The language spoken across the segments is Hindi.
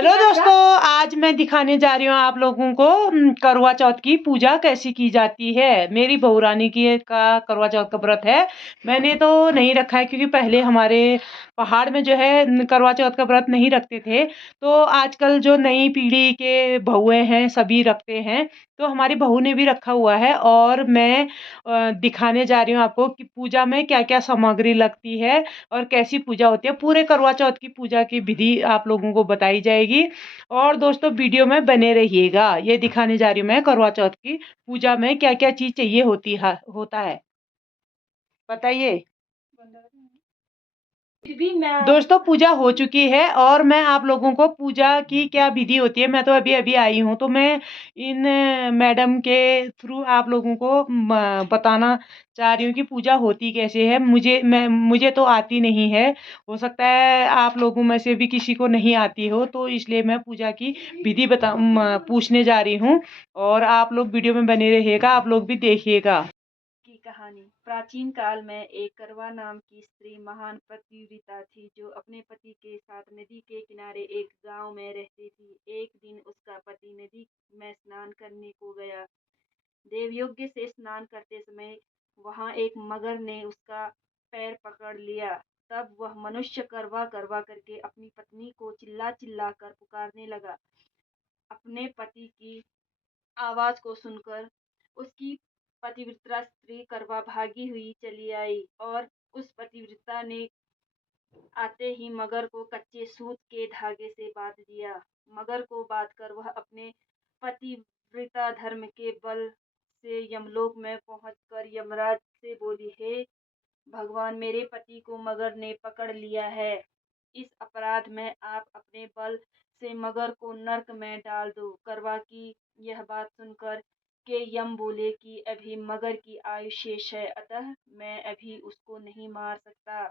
हेलो दोस्तों, आज मैं दिखाने जा रही हूँ आप लोगों को करवा चौथ की पूजा कैसी की जाती है। मेरी बहू रानी की का करवा चौथ का व्रत है। मैंने तो नहीं रखा है क्योंकि पहले हमारे पहाड़ में जो है करवा चौथ का व्रत नहीं रखते थे। तो आजकल जो नई पीढ़ी के बहुएं हैं सभी रखते हैं। तो हमारी बहू ने भी रखा हुआ है और मैं दिखाने जा रही हूँ आपको कि पूजा में क्या क्या सामग्री लगती है और कैसी पूजा होती है। पूरे करवा चौथ की पूजा की विधि आप लोगों को बताई जाएगी। और दोस्तों वीडियो में बने रहिएगा। ये दिखाने जा रही हूँ मैं करवा चौथ की पूजा में क्या क्या चीज चाहिए होता है, बताइए। दोस्तों पूजा हो चुकी है और मैं आप लोगों को पूजा की क्या विधि होती है, मैं तो अभी अभी आई हूँ, तो मैं इन मैडम के थ्रू आप लोगों को बताना चाह रही हूँ कि पूजा होती कैसे है। मुझे तो आती नहीं है, हो सकता है आप लोगों में से भी किसी को नहीं आती हो, तो इसलिए मैं पूजा की विधि पूछने जा रही हूँ। और आप लोग वीडियो में बने रहिएगा, आप लोग भी देखिएगा। की कहानी। प्राचीन काल में एक करवा नाम की स्त्री महान पतिव्रता थी जो अपने पति के साथ नदी के किनारे एक गांव में रहती थी। एक दिन उसका पति नदी में स्नान करने को गया। देवयज्ञ से स्नान करते समय वहां एक मगर ने उसका पैर पकड़ लिया। तब वह मनुष्य करवा करवा करके अपनी पत्नी को चिल्ला चिल्ला कर पुकारने लगा। अपने पति की आवाज को सुनकर उसकी पतिव्रता स्त्री करवा भागी हुई चली आई और उस पतिव्रता ने आते ही मगर को कच्चे सूत के धागे से बांध दिया। मगर को बांधकर वह अपने पतिव्रता धर्म के बल से यमलोक में पहुंचकर यमराज से बोली, हे भगवान, मेरे पति को मगर ने पकड़ लिया है। इस अपराध में आप अपने बल से मगर को नरक में डाल दो। करवा की यह बात सुनकर के यम बोले कि अभी मगर की आयु शेष है, अतः मैं अभी उसको नहीं मार सकता।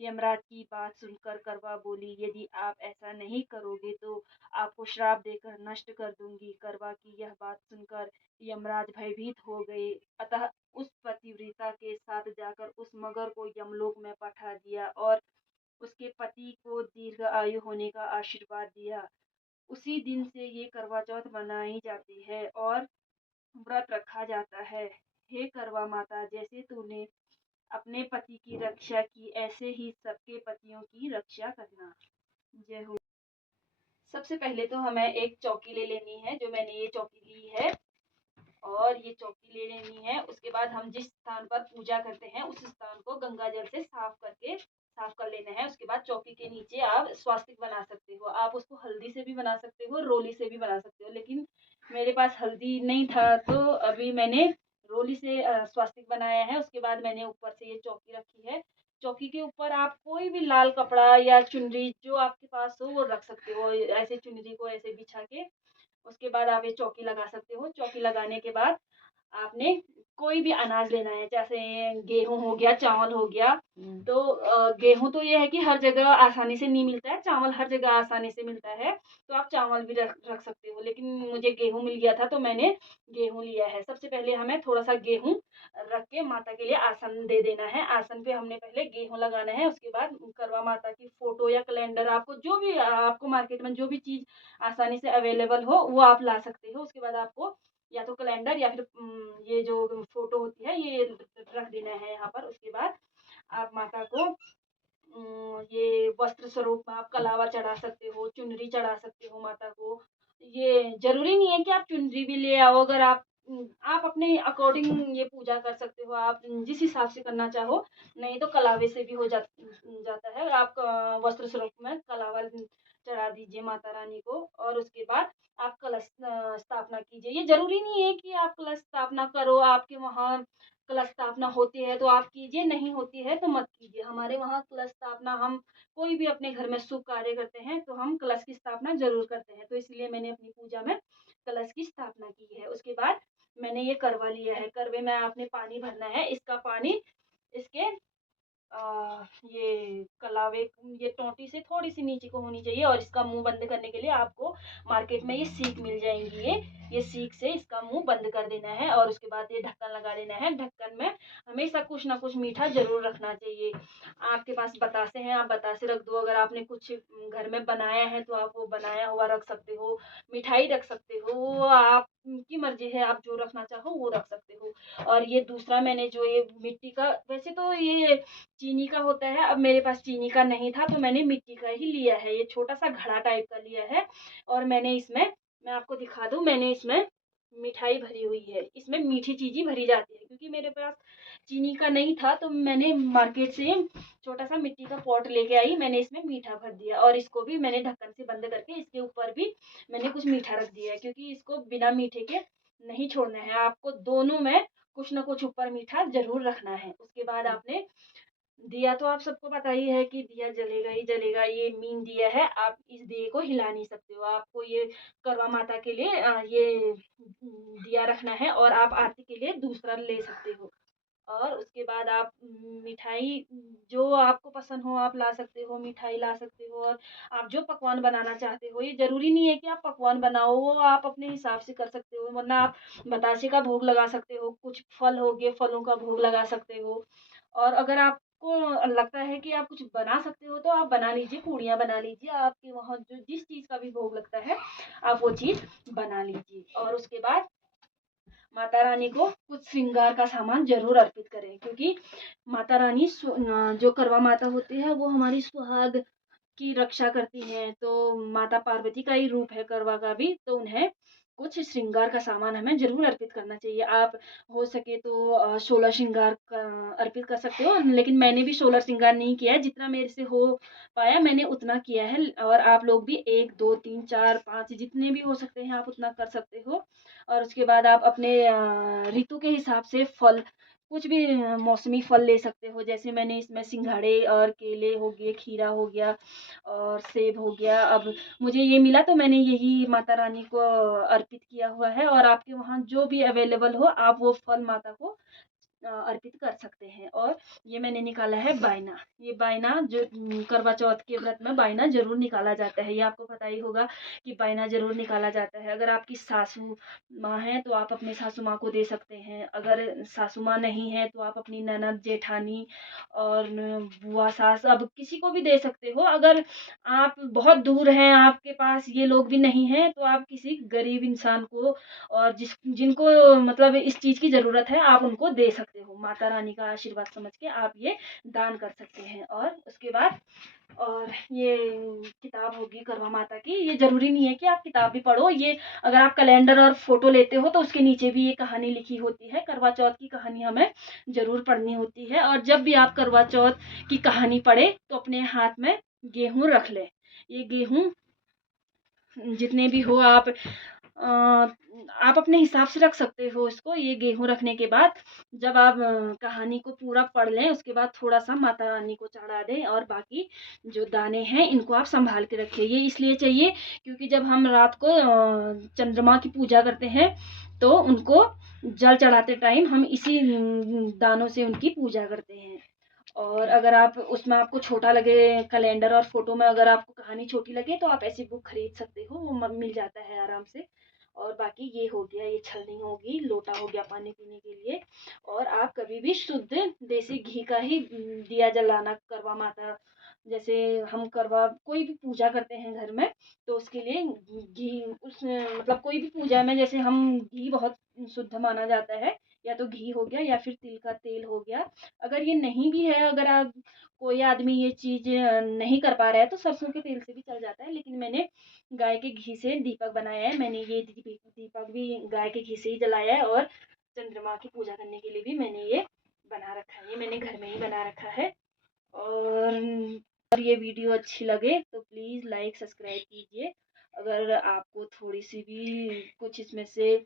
यमराज की बात सुनकर करवा बोली, यदि आप ऐसा नहीं करोगे तो आपको श्राप देकर नष्ट कर दूंगी। करवा की यह बात सुनकर यमराज भयभीत हो गए, अतः उस पतिव्रता के साथ जाकर उस मगर को यमलोक में पठा दिया और उसके पति को दीर्घ आयु होने का आशीर्वाद दिया। उसी दिन से ये करवा चौथ मनाई जाती है और व्रत रखा जाता है। हे करवा माता, जैसे तूने अपने पति की रक्षा की, ऐसे ही सबके पतियों की रक्षा करना। जय हो। सबसे पहले तो हमें एक चौकी ले लेनी है, जो मैंने ये चौकी ली है और ये चौकी ले लेनी है। उसके बाद हम जिस स्थान पर पूजा करते हैं उस स्थान को गंगा जल से साफ कर लेना है। उसके बाद चौकी के नीचे आप स्वास्तिक बना सकते हो। आप उसको हल्दी से भी बना सकते हो, रोली से भी बना सकते हो, लेकिन मेरे पास हल्दी नहीं था तो अभी मैंने रोली से स्वास्तिक बनाया है। उसके बाद मैंने ऊपर से ये चौकी रखी है। चौकी के ऊपर आप कोई भी लाल कपड़ा या चुनरी जो आपके पास हो वो रख सकते हो। ऐसे चुनरी को ऐसे बिछा के उसके बाद आप ये चौकी लगा सकते हो। चौकी लगाने के बाद आपने कोई भी अनाज लेना है, जैसे गेहूं हो गया, चावल हो गया। तो गेहूं तो ये है कि हर जगह आसानी से नहीं मिलता है, चावल हर जगह आसानी से मिलता है, तो आप चावल भी रख सकते हो, लेकिन मुझे गेहूं मिल गया था तो मैंने गेहूं लिया है। सबसे पहले हमें थोड़ा सा गेहूं रख के माता के लिए आसन दे देना है। आसन पे हमने पहले गेहूं लगाना है। उसके बाद करवा माता की फोटो या कैलेंडर, आपको जो भी आपको मार्केट में जो भी चीज आसानी से अवेलेबल हो वो आप ला सकते हो। उसके बाद आपको या तो कैलेंडर या फिर ये जो फोटो होती है ये रख देना है यहाँ पर। उसके बाद आप माता को ये वस्त्र स्वरूप में आप कलावा चढ़ा सकते हो, चुनरी चढ़ा सकते हो माता को। ये जरूरी नहीं है कि आप चुनरी भी ले आओ, अगर आप अपने अकॉर्डिंग ये पूजा कर सकते हो, आप जिस हिसाब से करना चाहो। नहीं तो कलावे से भी हो जाता है। आप वस्त्र स्वरूप में कलावा चढ़ा दीजिए माता रानी को और उसके बाद आप कलश स्थापना कीजिए। ये जरूरी नहीं है कि आप कलश स्थापना करो, आपके वहाँ कलश स्थापना होती है तो आप कीजिए, नहीं होती है तो मत कीजिए। हमारे वहाँ कलश स्थापना, हम कोई भी अपने घर में शुभ कार्य करते हैं तो हम कलश की स्थापना जरूर करते हैं, तो इसलिए मैंने अपनी पूजा में कलश की स्थापना की है। उसके बाद मैंने ये करवा लिया है। करवे में आपने पानी भरना है। इसका पानी इसके ये कलावे, ये टोंटी से थोड़ी सी नीचे को होनी चाहिए, और इसका मुंह बंद करने के लिए आपको मार्केट में ये सीख मिल जाएंगी। ये सीख से इसका मुंह बंद कर देना है, और उसके बाद ये ढक्कन लगा देना है। ढक्कन में हमेशा कुछ ना कुछ मीठा जरूर रखना चाहिए। आपके पास बतासे हैं, आप बतासे रख दो। अगर आपने कुछ घर में बनाया है तो आप वो बनाया हुआ रख सकते हो। मिठाई रख सकते हो, वो आपकी मर्जी है, आप जो रखना चाहो वो रख सकते हो। और ये दूसरा मैंने जो ये मिट्टी का, वैसे तो ये चीनी का होता है, अब मेरे पास चीनी का नहीं था तो मैंने मिट्टी का ही लिया है। ये छोटा सा घड़ा टाइप का लिया है, और मैंने इसमें, मैं आपको दिखा दूं, मैंने इसमें मिठाई भरी हुई है। इसमें मीठी चीज़ें भरी जाती है, क्योंकि मेरे पास चीनी का नहीं था तो मैंने मार्केट से छोटा सा मिट्टी का पॉट लेके आई। मैंने इसमें मीठा भर दिया, और इसको भी मैंने ढक्कन से बंद करके इसके ऊपर भी मैंने कुछ मीठा रख दिया है, क्योंकि इसको बिना मीठे के नहीं छोड़ना है। आपको दोनों में कुछ ना कुछ ऊपर मीठा जरूर रखना है। उसके बाद आपने दिया, तो आप सबको पता ही है कि दिया जलेगा ही जलेगा। ये मीन दिया है, आप इस दिए को हिला नहीं सकते हो। आपको ये करवा माता के लिए ये दिया रखना है, और आप आरती के लिए दूसरा ले सकते हो। और उसके बाद आप मिठाई जो आपको पसंद हो आप ला सकते हो, मिठाई ला सकते हो। और आप जो पकवान बनाना चाहते हो, ये ज़रूरी नहीं है कि आप पकवान बनाओ, वो आप अपने हिसाब से कर सकते हो। वरना आप बतासे का भोग लगा सकते हो, कुछ फल हो गए, फलों का भोग लगा सकते हो। और अगर आपको लगता है कि आप कुछ बना सकते हो तो आप बना लीजिए, पूड़ियाँ बना लीजिए। आपके वहाँ जो जिस चीज़ का भी भोग लगता है आप वो चीज़ बना लीजिए। और उसके बाद माता रानी को कुछ श्रृंगार का सामान जरूर अर्पित करें, क्योंकि माता रानी जो करवा माता होती है वो हमारी सुहाग की रक्षा करती हैं। तो माता पार्वती का ही रूप है करवा का भी, तो उन्हें कुछ श्रृंगार का सामान हमें जरूर अर्पित करना चाहिए। आप हो सके तो 16 श्रृंगार का अर्पित कर सकते हो, लेकिन मैंने भी 16 श्रृंगार नहीं किया है। जितना मेरे से हो पाया मैंने उतना किया है। और आप लोग भी 1 2 3 4 5 जितने भी हो सकते हैं आप उतना कर सकते हो। और उसके बाद आप अपने ऋतु के हिसाब से फल, कुछ भी मौसमी फल ले सकते हो। जैसे मैंने इसमें सिंघाड़े और केले हो गए, खीरा हो गया और सेब हो गया। अब मुझे ये मिला तो मैंने यही माता रानी को अर्पित किया हुआ है। और आपके वहाँ जो भी अवेलेबल हो आप वो फल माता को अर्पित कर सकते हैं। और ये मैंने निकाला है बायना। ये बायना जो करवा चौथ के व्रत में बायना जरूर निकाला जाता है। ये आपको पता ही होगा कि बायना जरूर निकाला जाता है। अगर आपकी सासू माँ है तो आप अपने सासू माँ को दे सकते हैं। अगर सासू माँ नहीं है तो आप अपनी ननद जेठानी और बुआ सास, अब किसी को भी दे सकते हो। अगर आप बहुत दूर हैं, आपके पास ये लोग भी नहीं हैं, तो आप किसी गरीब इंसान को, और जिनको मतलब इस चीज़ की ज़रूरत है आप उनको दे सकते हो। माता रानी का आशीर्वाद समझ के आप ये दान कर सकते हैं। और उसके बाद, और ये किताब होगी करवा माता की, ये ज़रूरी नहीं है कि आप किताब भी पढ़ो। ये अगर आप कैलेंडर और फोटो लेते हो तो उसके नीचे भी ये कहानी लिखी होती है। करवा चौथ की कहानी हमें ज़रूर पढ़नी होती है। और जब भी आप करवा चौथ की कहानी पढ़े तो अपने हाथ में गेहूँ रख लें। ये गेहूँ जितने भी हो आप अपने हिसाब से रख सकते हो इसको। ये गेहूँ रखने के बाद जब आप कहानी को पूरा पढ़ लें उसके बाद थोड़ा सा माता रानी को चढ़ा दें, और बाकी जो दाने हैं इनको आप संभाल के रखें। ये इसलिए चाहिए क्योंकि जब हम रात को चंद्रमा की पूजा करते हैं तो उनको जल चढ़ाते टाइम हम इसी दानों से उनकी पूजा करते हैं। और अगर आप उसमें आपको छोटा लगे कैलेंडर और फोटो में, अगर आपको कहानी छोटी लगे तो आप ऐसी बुक खरीद सकते हो, वो मिल जाता है आराम से। और बाकी ये हो गया, ये छलनी होगी, लोटा हो गया पानी पीने के लिए। और आप कभी भी शुद्ध देसी घी का ही दिया जलाना करवा माता। जैसे हम करवा कोई भी पूजा करते हैं घर में तो उसके लिए घी, उस मतलब कोई भी पूजा में जैसे हम घी बहुत शुद्ध माना जाता है, या तो घी हो गया या फिर तिल का तेल हो गया। अगर ये नहीं भी है, अगर आप कोई आदमी ये चीज़ नहीं कर पा रहा है तो सरसों के तेल से भी चल जाता है। लेकिन मैंने गाय के घी से दीपक बनाया है। मैंने ये दीपक भी गाय के घी से ही जलाया है। और चंद्रमा की पूजा करने के लिए भी मैंने ये बना रखा है। ये मैंने घर में ही बना रखा है। और ये वीडियो अच्छी लगे तो प्लीज़ लाइक सब्सक्राइब कीजिए। अगर आपको थोड़ी सी भी कुछ इसमें से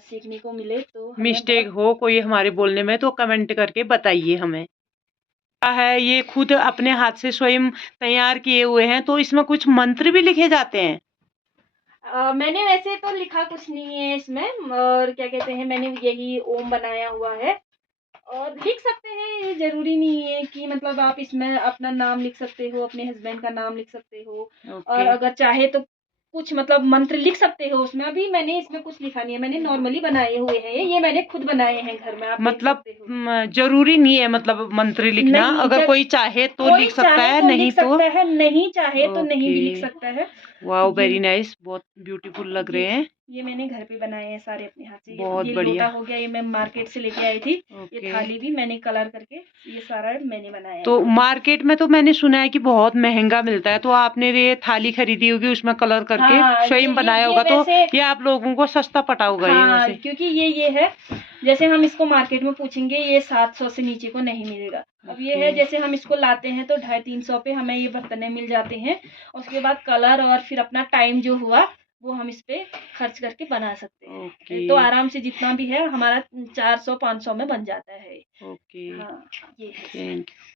सीखने को मिले तो हमें मिस्टेक हो कोई हमारे बोलने में तो कमेंट करके बताइए हमें। क्या है, ये खुद अपने हाथ से स्वयं तैयार किए हुए हैं, तो इसमें कुछ मंत्र भी लिखे जाते हैं। मैंने वैसे तो लिखा कुछ नहीं है इसमें, और क्या कहते हैं, मैंने यही ओम बनाया हुआ है। और लिख सकते हैं, ये ज़रूरी नहीं है कि मतलब आप इसमें अपना नाम लिख सकते हो, अपने हस्बैंड का नाम लिख सकते हो और ओके। अगर चाहे तो कुछ मतलब मंत्र लिख सकते हो उसमें। अभी मैंने इसमें कुछ लिखा नहीं है, मैंने नॉर्मली बनाए हुए हैं ये मैंने खुद बनाए हैं घर में, आप देख मतलब सकते हो। ज़रूरी नहीं है मतलब मंत्र लिखना, नहीं, अगर जब कोई चाहे तो कोई लिख सकता चाहे है, तो नहीं लिख तो सकता है, नहीं चाहे तो नहीं भी लिख ओके। सकता है। वाओ! ये वेरी नाइस, बहुत ब्यूटीफुल लग ये रहे हैं। ये मैंने घर पे बनाए हैं सारे अपने हाथ से। बहुत ये लोटा बढ़िया। हो गया, ये मैं मार्केट से लेके आई थी। ये ओके। थाली भी मैंने कलर करके ये सारा मैंने बनाया तो है। मार्केट में तो मैंने सुना है कि बहुत महँगा मिलता है, तो आपने ये थाली खरीदी होगी उसमें कलर करके हाँ, स्वयं बनाया ये होगा, तो वैसे ये आप लोगों को सस्ता पड़ा होगा ये हाँ, वैसे। क्योंकि ये है, जैसे हम इसको मार्केट में पूछेंगे ये 700 से नीचे को नहीं मिलेगा। अब ये ओके। है जैसे हम इसको लाते हैं तो 250-300 पे हमें ये बर्तनें मिल जाते हैं। उसके बाद कलर और फिर अपना टाइम जो हुआ वो हम इस पे खर्च करके बना सकते ओके। हैं। तो आराम से जितना भी है हमारा 400-500 में बन जाता है। ओके। हाँ, ये है इसमें। Thank you.